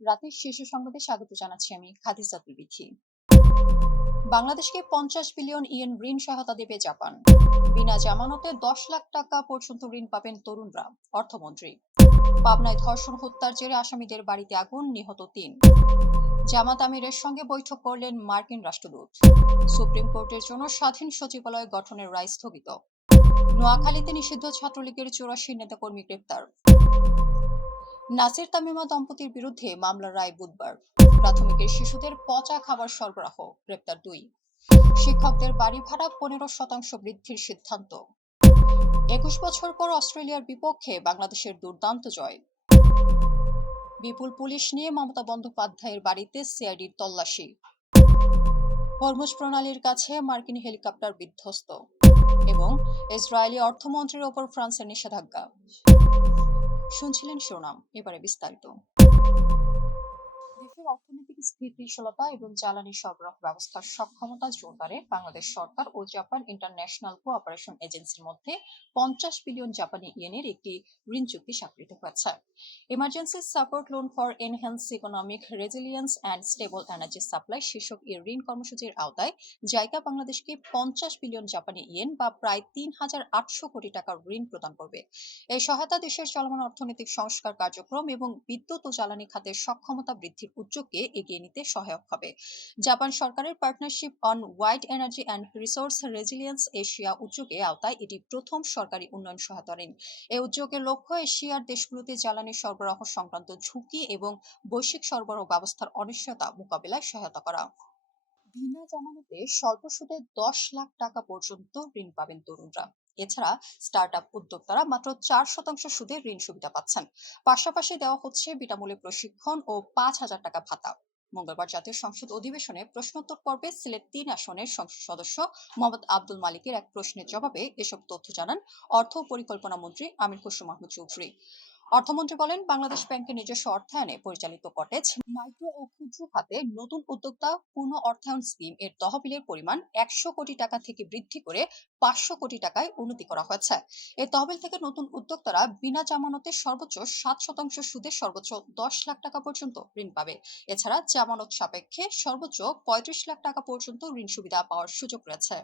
রাতের শীর্ষ সংবাদে স্বাগত জানাচ্ছি আমি খাদিজা বিথি। বাংলাদেশকে 50 বিলিয়ন ইয়েন ঋণ সহায়তা দেবে জাপান। বিনা জামানতে 10 লাখ টাকা পর্যন্ত ঋণ পাবেন তরুণরা। অর্থমন্ত্রী। পাবনায় ধর্ষণ হত্যার জেরে আসামিদের বাড়িতে আগুন, নিহত 3। জামাত আমিরের সঙ্গে বৈঠক করলেন মার্কিন রাষ্ট্রদূত। সুপ্রিম কোর্টের জন্য স্বাধীন সচিবালয় গঠনের রায় স্থগিত। নোয়াখালীতে নিষিদ্ধ ছাত্রলীগের 84 নেতাকর্মী গ্রেপ্তার। নাসির তামিমা দম্পতির বিরুদ্ধে মামলার রায় বুধবার। প্রাথমিকের শিশুদের পচা খাবার সরবরাহ, গ্রেপ্তার 2। শিক্ষকদের বাড়ি ভাড়া 15% বৃদ্ধির সিদ্ধান্ত। 21 বছর পর অস্ট্রেলিয়ার বিপক্ষে বাংলাদেশের দুর্দান্ত জয়। বিপুল পুলিশ নিয়ে মমতা বন্দ্যোপাধ্যায়ের বাড়িতে সিআইডির তল্লাশি। হরমুজ প্রণালীর কাছে মার্কিন হেলিকপ্টার বিধ্বস্ত। এবং ইসরায়েলি অর্থমন্ত্রীর ওপর ফ্রান্সের নিষেধাজ্ঞা। শুনছিলেন শিরোনাম, এবারে বিস্তারিত। দেশের অর্থনৈতিক স্থিতিশীলতা এবং জ্বালানি সরবরাহ ব্যবস্থার সক্ষমতা জোরদারে বাংলাদেশ সরকার ও জাপান ইন্টারন্যাশনাল কোঅপারেশন এজেন্সির মধ্যে 50 বিলিয়ন জাপানি ইয়েনের একটি ঋণ চুক্তি স্বাক্ষরিত হয়েছে। Emergency support loan for enhance economic resilience and stable energy supply শীর্ষক এই ঋণ কর্মসূচির আওতায় জাইকা বাংলাদেশকে 50 বিলিয়ন জাপানি ইয়েন বা প্রায় 3,800 কোটি টাকার ঋণ প্রদান করবে। এই সহায়তা দেশের চলমান অর্থনৈতিক সংস্কার কার্যক্রম এবং বিদ্যুৎ ও জ্বালানি খাতের সক্ষমতা বৃদ্ধির উদ্যোগকে এগিয়ে নিতে সহায়ক হবে। জাপান সরকারের partnership on wide energy and resource resilience Asia উদ্যোগের আওতায় এটি প্রথম সরকারি উন্নয়ন সহায়তা ঋণ। এই উদ্যোগের লক্ষ্য এশিয়ার দেশগুলোতে জ্বালানি সরবরাহ সংক্রান্ত ঝুঁকি এবং বৈশ্বিক সরবরাহ ব্যবস্থার অনিশ্চয়তা মোকাবিলায় সহায়তা করা। বিনা জামানতে স্বল্প সুদে 10 লাখ টাকা পর্যন্ত ঋণ পাবেন তরুণরা। এছাড়া স্টার্টআপ উদ্যোক্তারা মাত্র 4% সুদে ঋণ সুবিধা পাচ্ছেন। পাশাপাশি দেওয়া হচ্ছে বিনামূল্যে প্রশিক্ষণ ও 5,000 টাকা ভাতা। মঙ্গলবার জাতীয় সংসদ অধিবেশনে প্রশ্নোত্তর পর্বে সিলেট 3 আসনের সংসদ সদস্য মোহাম্মদ আব্দুল মালিকের এক প্রশ্নের জবাবে এসব তথ্য জানান অর্থ ও পরিকল্পনা মন্ত্রী আমির খসরু মাহমুদ চৌধুরী। অর্থমন্ত্রী বলেন, বাংলাদেশ ব্যাংকের নিজস্ব অর্থায়নে পরিচালিত কটেজ, মাইক্রো ও ক্ষুদ্র খাতে নতুন উদ্যোক্তা পূর্ণ অর্থায়ন স্কিম এর তহবিলের পরিমাণ 100 কোটি টাকা থেকে বৃদ্ধি করে 500 কোটি টাকায় উন্নতি করা হয়েছে। এই তহবিল থেকে নতুন উদ্যোক্তারা বিনা জামানতে সর্বোচ্চ 7% সুদে সর্বোচ্চ 10 লাখ টাকা পর্যন্ত ঋণ পাবে। এছাড়া জামানত সাপেক্ষে সর্বোচ্চ 35 লাখ টাকা পর্যন্ত ঋণ সুবিধা পাওয়ার সুযোগ রয়েছে।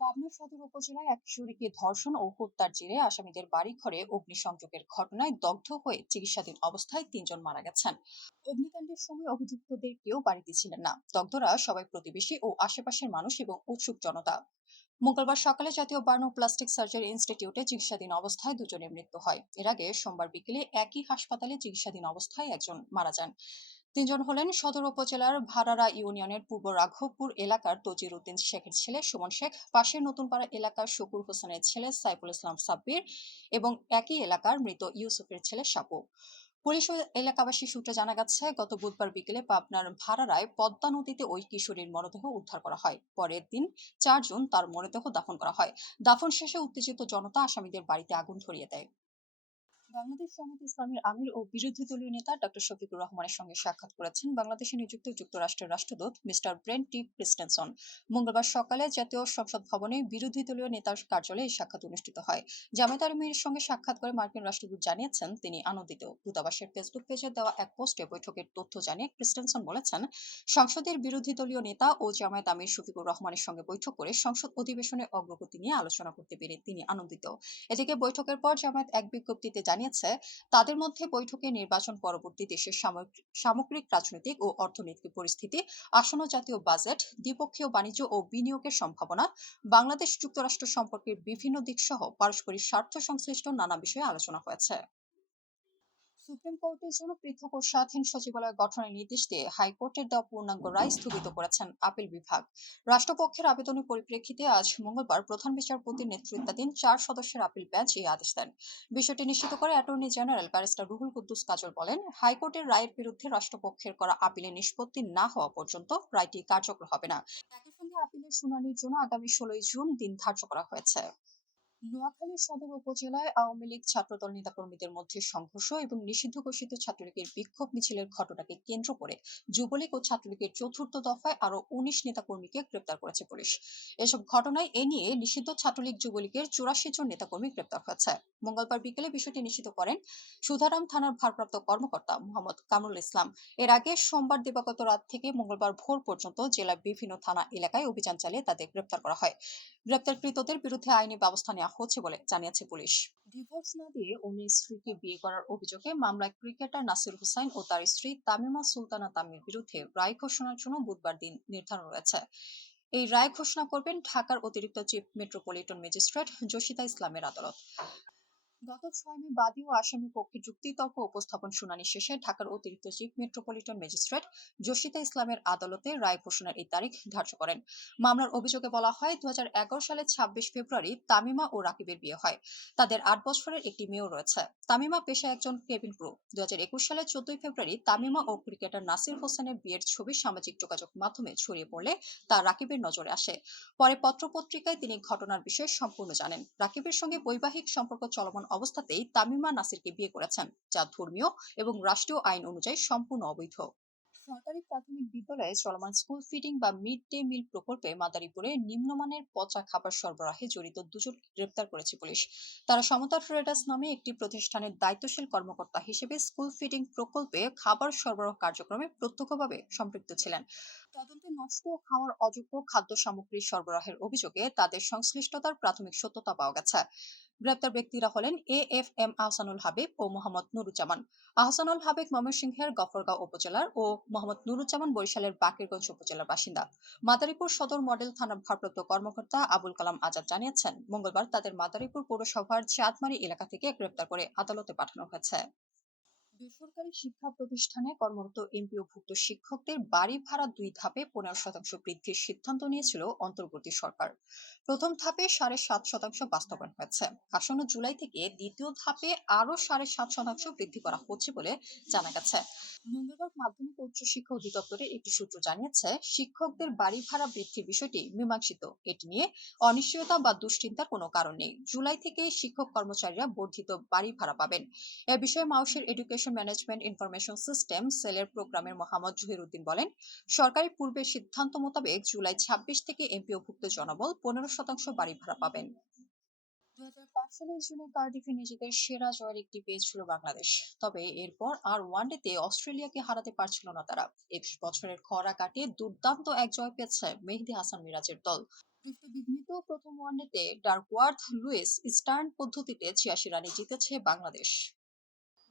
পাবনা সদর উপজেলায় এক কিশোরীকে ধর্ষণ ও হত্যার জেরে আসামিদের বাড়িঘরে অগ্নিসংযোগের ঘটনায় দগ্ধ হয়ে চিকিৎসাধীন অবস্থায় 3 জন মারা গেছেন। অগ্নিকাণ্ডের সময় অভিযুক্তদের কেউ বাড়িতে ছিলেন না। দগ্ধরা সবাই প্রতিবেশী ও আশেপাশের মানুষ এবং উৎসুক জনতা। মঙ্গলবার সকালে জাতীয় বার্ন ও প্লাস্টিক সার্জারি ইনস্টিটিউটে চিকিৎসাধীন অবস্থায় 2 জনের মৃত্যু হয়। এর আগে সোমবার বিকেলে একই হাসপাতালে চিকিৎসাধীন অবস্থায় একজন মারা যান। 3 জন হলেন সদর উপজেলার ভাড়ারা ইউনিয়নের পূর্ব রাঘবপুর এলাকার তজির উদ্দিন শেখের ছেলে সুমন শেখ, পাশের নতুনপাড়া এলাকার শুকুর হোসেনের ছেলে সাইফুল ইসলাম সাব্বির এবং একই এলাকার মৃত ইউসুফের ছেলে সাপু। পুলিশ ও এলাকাবাসী সূত্রে জানা গেছে, গত বুধবার বিকেলে পাবনার ভাড়ারায় পদ্মা নদীতে ওই কিশোরীর মরদেহ উদ্ধার করা হয়। পরের দিন 4 জুন তার মরদেহ দাফন করা হয়। দাফন শেষে উত্তেজিত জনতা আসামিদের বাড়িতে আগুন ধরিয়ে দেয়। বাংলাদেশ জামায়াতে ইসলামীর আমির ও বিরোধী দলীয় নেতা ডক্টর শফিকুর রহমানের সঙ্গে সাক্ষাৎ করেছেন বাংলাদেশে নিযুক্ত যুক্তরাষ্ট্রের রাষ্ট্রদূত মিস্টার ব্রেন্ট টি ক্রিস্টেনসন। মঙ্গলবার সকালে জাতীয় সংসদ ভবনে বিরোধী দলীয় নেতার কার্যালয়ে এই সাক্ষাৎ অনুষ্ঠিত হয়। জামায়াত আমিরের সঙ্গে সাক্ষাৎ করে মার্কিন রাষ্ট্রদূত জানিয়েছেন তিনি আনন্দিত। দূতাবাসের ফেসবুক পেজে দেওয়া এক পোস্টে বৈঠকের তথ্য জানিয়ে ক্রিস্টেনসন বলেছেন, সংসদের বিরোধী দলীয় নেতা ও জামায়াত আমির শফিকুর রহমানের সঙ্গে বৈঠক করে সংসদ অধিবেশনের অগ্রগতি নিয়ে আলোচনা করতে পেরে তিনি আনন্দিত। এদিকে বৈঠকের পর জামায়াত এক বিজ্ঞপ্তিতে জানিয়েছে, তাদের মধ্যে বৈঠকে নির্বাচন পরবর্তী দেশের সামগ্রিক রাজনৈতিক ও অর্থনৈতিক পরিস্থিতি, আসন্ন জাতীয় বাজেট, দ্বিপক্ষীয় বাণিজ্য ও বিনিয়োগের সম্ভাবনা, বাংলাদেশ যুক্তরাষ্ট্র সম্পর্কের বিভিন্ন দিক সহ পারস্পরিক স্বার্থ সংশ্লিষ্ট নানা বিষয়ে আলোচনা হয়েছে। সুপ্রিম কোর্টের জন্য পৃথক ও স্বাধীন সচিবালয় গঠনের নির্দেশ দিয়ে হাইকোর্টের দেওয়া পূর্ণাঙ্গ রায় স্থগিত করেছেন আপিল বিভাগ। রাষ্ট্রপক্ষের আবেদনের পরিপ্রেক্ষিতে আজ মঙ্গলবার প্রধান বিচারপতির নেতৃত্বাধীন 4 সদস্যের আপিল বেঞ্চ এই আদেশ দেন। বিষয়টি নিশ্চিত করে attorney general barrister Ruhul Quddus Kajal বলেন, হাইকোর্টের রায়ের বিরুদ্ধে রাষ্ট্রপক্ষের করা আপিলের নিষ্পত্তি না হওয়া পর্যন্ত রায়টি কার্যকর হবে না। একই সঙ্গে আপিলের শুনানির জন্য আগামী 16 জুন দিন ধার্য করা হয়েছে। নোয়াখালী সদর উপজেলায় আওয়ামী লীগ ছাত্রদল নেতাকর্মীদের মধ্যে সংঘর্ষ এবং নিষিদ্ধ ঘোষিত ছাত্রলীগের বিক্ষোভ মিছিলের ঘটনাকে কেন্দ্র করে যুবলীগ ও ছাত্রলীগের চতুর্থ দফায় আরো ১৯ নেতাকর্মীকে গ্রেপ্তার করেছে পুলিশ। এসব ঘটনায় এ নিয়ে নিষিদ্ধ ছাত্রলীগ যুবলীগের ৮৪ জন নেতাকর্মী গ্রেপ্তার হয়েছে। মঙ্গলবার বিকেলে বিষয়টি নিশ্চিত করেন সুধারাম থানার ভারপ্রাপ্ত কর্মকর্তা মোহাম্মদ কামরুল ইসলাম। এর আগে সোমবার দিবাগত রাত থেকে মঙ্গলবার ভোর পর্যন্ত জেলার বিভিন্ন থানা এলাকায় অভিযান চালিয়ে তাদের গ্রেপ্তার করা হয়। গ্রেপ্তারকৃতদের বিরুদ্ধে আইনি ব্যবস্থা নেওয়া হচ্ছে বলে জানিয়েছে পুলিশ। ডিভোর্স না দিয়ে অন্য স্ত্রীকে বিয়ে করার অভিযোগে মামলায় ক্রিকেটার নাসির হুসাইন ও তার স্ত্রী তামিমা সুলতানা তামির বিরুদ্ধে রায় ঘোষণার জন্য বুধবার দিন নির্ধারণ রয়েছে। এই রায় ঘোষণা করবেন ঢাকার অতিরিক্ত চিফ মেট্রোপলিটন ম্যাজিস্ট্রেট জসিতা ইসলামের আদালত। গত ৬ মে বাদী ও আসামি পক্ষে যুক্তিতর্ক উপস্থাপন শুনানি শেষে ঢাকার অতিরিক্ত চিফ মেট্রোপলিটন ম্যাজিস্ট্রেট জসিতা ইসলামের আদালতে রায় ঘোষণার এই তারিখ ধার্য করেন। মামলার অভিযোগে বলা হয়, ২০১১ সালের ২৬ ফেব্রুয়ারি তামিমা ও রাকিবের বিয়ে হয়। তাদের ৮ বছরের একটি মেয়েও রয়েছে। তামিমা পেশায় একজন কেবিন ক্রু। ২০২১ সালের ১৪ ফেব্রুয়ারি তামিমা ও ক্রিকেটার নাসির হোসেনের বিয়ের ছবি সামাজিক যোগাযোগ মাধ্যমে ছড়িয়ে পড়লে তা রাকিবের নজরে আসে। পরে পত্রপত্রিকায় তিনি ঘটনার বিষয়ে সম্পূর্ণ জানেন। রাকিবের সঙ্গে বৈবাহিক সম্পর্ক চলমান অবস্থাতেই তামিমা নাসিরকে বিয়ে করেছেন, যা ধর্মীয় এবং রাষ্ট্রীয় আইন অনুযায়ী সম্পূর্ণ অবৈধ। সরকারি প্রাথমিক বিদ্যালয়ে চলমান স্কুল ফিডিং বা মিড ডে মিল প্রকল্পে মাদারীপুরে নিম্নমানের পচা খাবার সরবরাহে জড়িত দুজনকে গ্রেপ্তার করেছে পুলিশ। তারা সমতা ট্রেডার্স নামে একটি প্রতিষ্ঠানের দায়িত্বশীল কর্মকর্তা হিসেবে স্কুল ফিডিং প্রকল্পে খাবার সরবরাহ কার্যক্রমে প্রত্যক্ষভাবে সম্পৃক্ত ছিলেন। তদন্তে নষ্ট ও খাওয়ার অযোগ্য খাদ্য সামগ্রী সরবরাহের অভিযোগে তাদের সংশ্লিষ্টতার প্রাথমিক সত্যতা পাওয়া গেছে। গ্রেপ্তার ব্যক্তিরা হলেন এএফএম আহসানুল হাবিব ও মোহাম্মদ নুরুজ্জামান। আহসানুল হাবিব ময়মনসিংহের গফরগাঁও উপজেলার ও মোহাম্মদ নুরুজ্জামান বরিশালের বাকেরগঞ্জ উপজেলার বাসিন্দা। মাদারীপুর সদর মডেল থানার ভারপ্রাপ্ত কর্মকর্তা আবুল কালাম আজাদ জানিয়েছেন, মঙ্গলবার তাদের মাদারীপুর পৌরসভার চাঁদমারি এলাকা থেকে গ্রেপ্তার করে আদালতে পাঠানো হয়েছে। বেসরকারি শিক্ষা প্রতিষ্ঠানে কর্মরত এমপিওভুক্ত শিক্ষকদের বাড়ি ভাড়া ২ ধাপে ১৫% বৃদ্ধির সিদ্ধান্ত নিয়েছিল অন্তর্বর্তী সরকার। প্রথম ধাপে ৭.৫% বাস্তবায়ন হয়েছে। আসন্ন জুলাই থেকে দ্বিতীয় ধাপে আরো ৭.৫% বৃদ্ধি করা হচ্ছে বলে জানা গেছে। মঙ্গলবার মাধ্যমিক ও উচ্চশিক্ষা অধিদপ্তরের একটি সূত্র জানিয়েছে, শিক্ষকদের বাড়ি ভাড়া বৃদ্ধির বিষয়টি মীমাংসিত। এটি নিয়ে অনিশ্চয়তা বা দুশ্চিন্তার কোনো কারণ নেই। জুলাই থেকে শিক্ষক কর্মচারীরা বর্ধিত বাড়ি ভাড়া পাবেন। এ বিষয়ে মাউশের এডুকেশন ম্যানেজমেন্ট ইনফরমেশন সিস্টেম সেলের প্রোগ্রামের মোহাম্মদ জহির উদ্দিন বলেন, সরকারি পূর্বের সিদ্ধান্ত মোতাবেক জুলাই ২৬ থেকে এমপিওভুক্ত জনবল ১৫% বাড়ি ভাড়া পাবেন। ২০০৫ সালের জুনে কার্ডিফে নিজেদের সেরা জয়ের একটি পেয়েছিল বাংলাদেশ। তবে এরপর আর ওয়ানডেতে অস্ট্রেলিয়াকে হারাতে পারছিল না তারা। ২১ বছরের খরা কাটিয়ে দুর্দান্ত এক জয় পেয়েছে মেহেদী হাসান মিরাজের দল। বৃষ্টিবিঘ্নিত প্রথম ওয়ানডেতে ডাকওয়ার্থ লুইস স্টার্ন পদ্ধতিতে ৮৬ রানে জিতেছে বাংলাদেশ।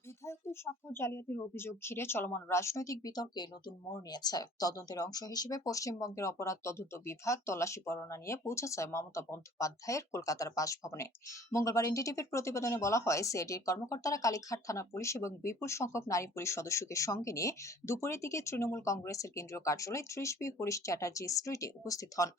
বিধায়কদের স্বাক্ষর জালিয়াতির অভিযোগ ঘিরে চলমান রাজনৈতিক বিতর্কে নতুন মোড় নিয়েছে। তদন্তের অংশ হিসেবে পশ্চিমবঙ্গের অপরাধ তদন্ত বিভাগ তল্লাশি পরোয়ানা নিয়ে পৌঁছেছে মমতা বন্দ্যোপাধ্যায়ের কলকাতার বাসভবনে। মঙ্গলবার এনডিটিভির প্রতিবেদনে বলা হয়, সিআইডির কর্মকর্তারা কালীঘাট থানা পুলিশ এবং বিপুল সংখ্যক নারী পুলিশ সদস্যকে সঙ্গে নিয়ে দুপুরের দিকে তৃণমূল কংগ্রেসের কেন্দ্রীয় কার্যালয় ৩০ বি হরিশ চ্যাটার্জি স্ট্রিটে উপস্থিত হন।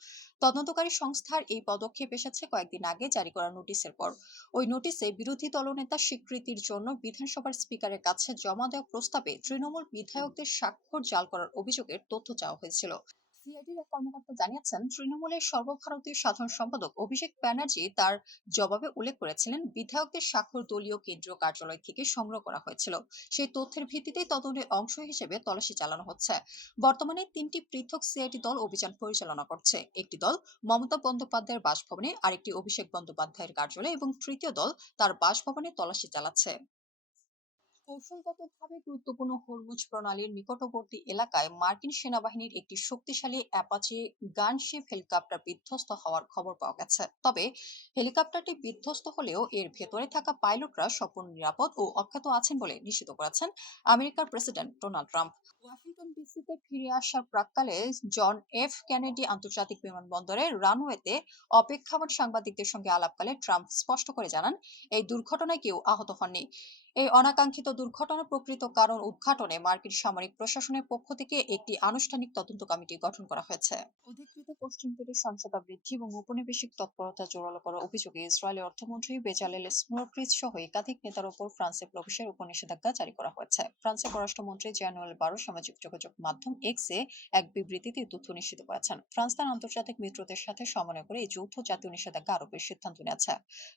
তদন্তকারী সংস্থার এই পদক্ষেপ এসেছে কয়েকদিন আগে জারি করা নোটিশের পর। ওই নোটিশে বিরোধী দলনেতা স্বীকৃতির জন্য বিধানসভার স্পিকারের কাছে জমা দেওয়া প্রস্তাবে তৃণমূল বিধায়কদের স্বাক্ষর জাল করার অভিযোগের তথ্য চাওয়া হয়েছিল। সিআইডির এক কর্মকর্তা জানিয়েছেন, তৃণমূলের সর্বভারতীয় সাধারণ সম্পাদক অভিষেক ব্যানার্জি তার জবাবে উল্লেখ করেছিলেন, বিধায়কদের স্বাক্ষর দলীয় কেন্দ্রীয় কার্যালয় থেকে সংগ্রহ করা হয়েছিল। সেই তথ্যের ভিত্তিতেই তদন্তের অংশ হিসেবে তল্লাশি চালানো হচ্ছে। বর্তমানে ৩টি পৃথক সিআইডি দল অভিযান পরিচালনা করছে। একটি দল মমতা বন্দ্যোপাধ্যায়ের বাসভবনে, আরেকটি অভিষেক বন্দ্যোপাধ্যায়ের কার্যালয়ে এবং তৃতীয় দল তার বাসভবনে তল্লাশি চালাচ্ছে। কৌশলগতভাবে গুরুত্বপূর্ণ হরমুজ প্রণালীর নিকটবর্তী এলাকায় মার্কিন সেনাবাহিনীর একটি শক্তিশালী অ্যাপাচি গানশিপ হেলিকপ্টার বিধ্বস্ত হওয়ার খবর পাওয়া গেছে। তবে হেলিকপ্টারটি বিধ্বস্ত হলেও এর ভেতরে থাকা পাইলটরা সম্পূর্ণ নিরাপদ ও অক্ষত আছেন বলে নিশ্চিত করেছেন আমেরিকার প্রেসিডেন্ট ডোনাল্ড ট্রাম্প। ওয়াশিংটন ডিসিতে ফিরে আসার প্রাক্কালে জন এফ কেনেডি আন্তর্জাতিক বিমানবন্দরের রানওয়েতে অপেক্ষমান সাংবাদিকদের সঙ্গে আলাপকালে ট্রাম্প স্পষ্ট করে জানান, এই দুর্ঘটনায় কেউ আহত হননি। এই অনাকাঙ্ক্ষিত দুর্ঘটনার প্রকৃত কারণ উদ্ঘাটনে মার্কিন সামরিক প্রশাসনের পক্ষ থেকে একটি আনুষ্ঠানিক তদন্ত কমিটি গঠন করা হয়েছে। অধিকৃত পশ্চিম তীরে সহিংসতা বৃদ্ধি এবং ঔপনিবেশিক তৎপরতা জোরালো করার অভিযোগে ইসরায়েলের অর্থমন্ত্রী বেচালেল স্মোট্রিচ সহ একাধিক নেতার ওপর ফ্রান্সে প্রবেশের উপর নিষেধাজ্ঞা জারি করা হয়েছে। ফ্রান্সের পররাষ্ট্রমন্ত্রী জ্যানুয়েল বারো সামাজিক যোগাযোগ মাধ্যম এক্সে এক বিবৃতিতে এই তথ্য নিশ্চিত করেছেন। ফ্রান্স তার আন্তর্জাতিক মিত্রদের সাথে সমন্বয় করে এই যৌথ জাতীয় নিষেধাজ্ঞা আরোপের সিদ্ধান্ত নিয়েছে।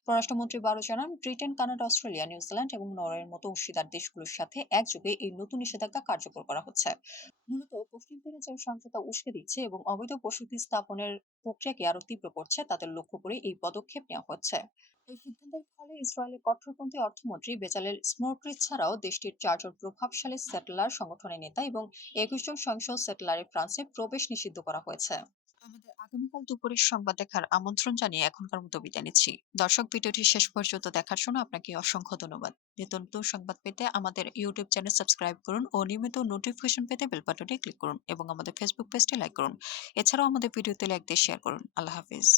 পররাষ্ট্রমন্ত্রী বারো জানান, ব্রিটেন, কানাডা, অস্ট্রেলিয়া, নিউজিল্যান্ড এবং নরওয়ের মতো অংশীদার দেশগুলোর সাথে একযোগে এই নতুন নিষেধাজ্ঞা কার্যকর করা হচ্ছে। মূলত পশ্চিম তীরে যে সহিংসতা উস্কে দিচ্ছে এবং অবৈধ বসতি স্থাপনের প্রক্রিয়াকে আরো তীব্র করছে তাদের লক্ষ্য করে এই পদক্ষেপ নেওয়া হচ্ছে। এই সিদ্ধান্তের ফলে ইসরায়েলের কট্টরপন্থী অর্থমন্ত্রী বেচালেল স্মোট্রিচ ছাড়াও দেশটির 4 জন প্রভাবশালী সেটলার সংগঠনের নেতা এবং 21 জন সহিংস সেটলারের ফ্রান্সে প্রবেশ নিষিদ্ধ করা হয়েছে। আমাদের আগামীকাল দুপুরের সংবাদ দেখার আমন্ত্রণ জানিয়ে এখনকার মতো বিদায় নিচ্ছি। দর্শক, ভিডিওটি শেষ পর্যন্ত দেখার জন্য আপনাকে অসংখ্য ধন্যবাদ। নিত্য নতুন সংবাদ পেতে আমাদের ইউটিউব চ্যানেল সাবস্ক্রাইব করুন ও নিয়মিত নোটিফিকেশন পেতে বেল বাটনে ক্লিক করুন এবং আমাদের ফেসবুক পেজটি লাইক করুন। এছাড়াও আমাদের ভিডিওতে লাইক দিয়ে শেয়ার করুন। আল্লাহ হাফিজ।